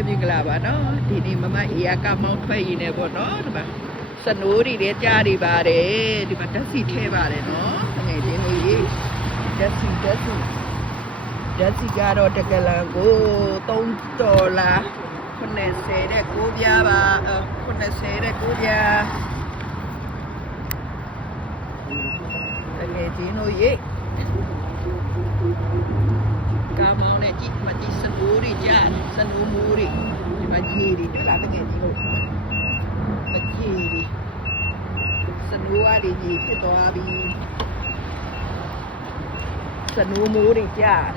ပဲမြင်ကြလားပါနော်ဒီနေ့မမအေးကမောင်းထွက်ရင်းနေပေါ့နော်ဒီမှာစနိုးတွေလည်းကြားနေပါတယ်ဒီမှာဓာတ်စီထဲပါတယ်နော်ငယ်ချင်းလေးဓာတ်စီကတော့တကယ်လန်ကို$3 80တဲ့9ပြားပါ80တဲ့9ပြားတကယ်ချင်းတို့ရေကာမောင်းနဲ့ကြည့်မကြည့်စနိုးတွေကြားစနိုးမိုးတွေဒီမှာရေတွေတက်လာတကယ်ချင်းတို့မကြီးတွေစနိုးအားတွေကြီးဖြစ်သွားပြီစနိုးမိုးတွေကြား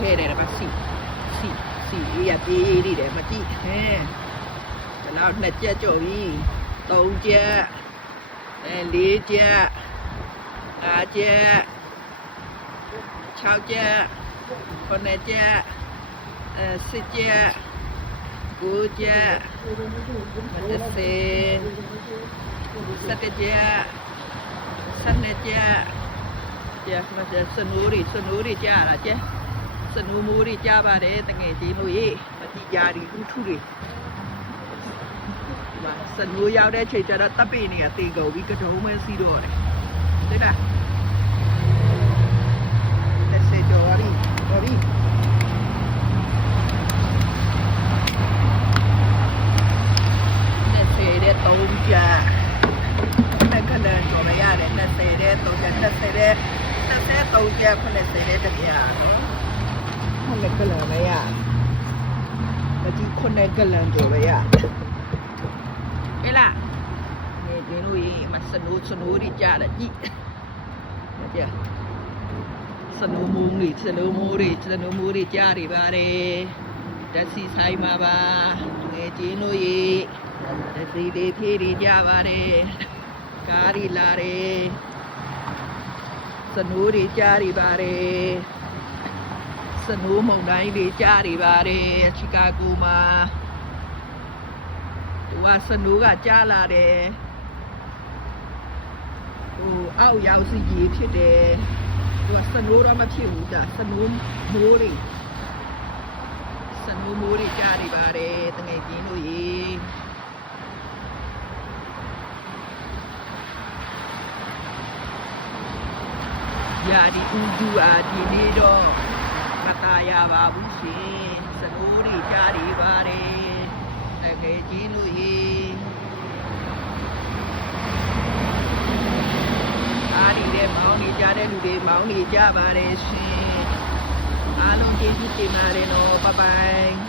ထဲတယ်ပါစီရပြေးနေတယ်မကြည့်ဟဲ့ဒီလောက်2ချက်ကြော်ပြီ3ချက်4ချက်5ချက်6ချက်9ချက်10ချက်9ချက်10 11ချက်12ချက်စနိုးတွေကြားလာကျစနိုးမိုးတွေကြားပါတယ်တကယ်ချင်းတို့ရေမတိကြရီထူးတွေစနိုးရောက်တဲ့ချိန်ကျတော့တပ်ပေနေတေကုန်ပြီးကတုံးမဲစီးတော့တယ်သိလားလက်စေကြော်ရီ20တဲ့3ကြာတက်ကလည်းကြော်ရရတယ်20တဲ့3ကြာ20တဲ့3ကြာ90တဲ့တပြားနော်9 ကလန်ပဲရမကြည့်9 ကလန်ကြော်ပဲရဟဲ့လားနေကျင်းလို့ရေမစနိုးတွေကြားတယ်ကြည့်ကြည့်စနိုးမိုးတွေကြားနေပါတယ်ဓာတ်စီဆိုင်မှာပါနေကျင်းလို့ရေဓာတ်စီတွေဖြည့်နေကြပါတယ်ကားတွေလာတယ်စနိုးတွေကြားနေပါတယ်စနိုးမုန်တိုင်းတွေကြားနေပါတယ်ချီကာဂိုမှာသူကစနိုးကကြားလာတယ်အောက်ရောက်စီကြီးဖြစ်တယ်သူကစနိုးတော့မဖြစ်ဘူးဒါစနိုးမိုးတွေကြားနေပါတယ်တကယ်ကြီးလို့ရေရာဒီဦးဒူအားဒီနေ့တော့မตายပါဘူးရှင်စနိုးတွေကြားနေပါတယ်တကယ်ကြီးလို့ရေအားဒီတဲ့မောင်းနေကြတဲ့လူတွေမောင်းနေကြပါတယ်ရှင်အားလုံးကျေးဇူးတင်ပါတယ်နော်ဘိုင်ဘိုင်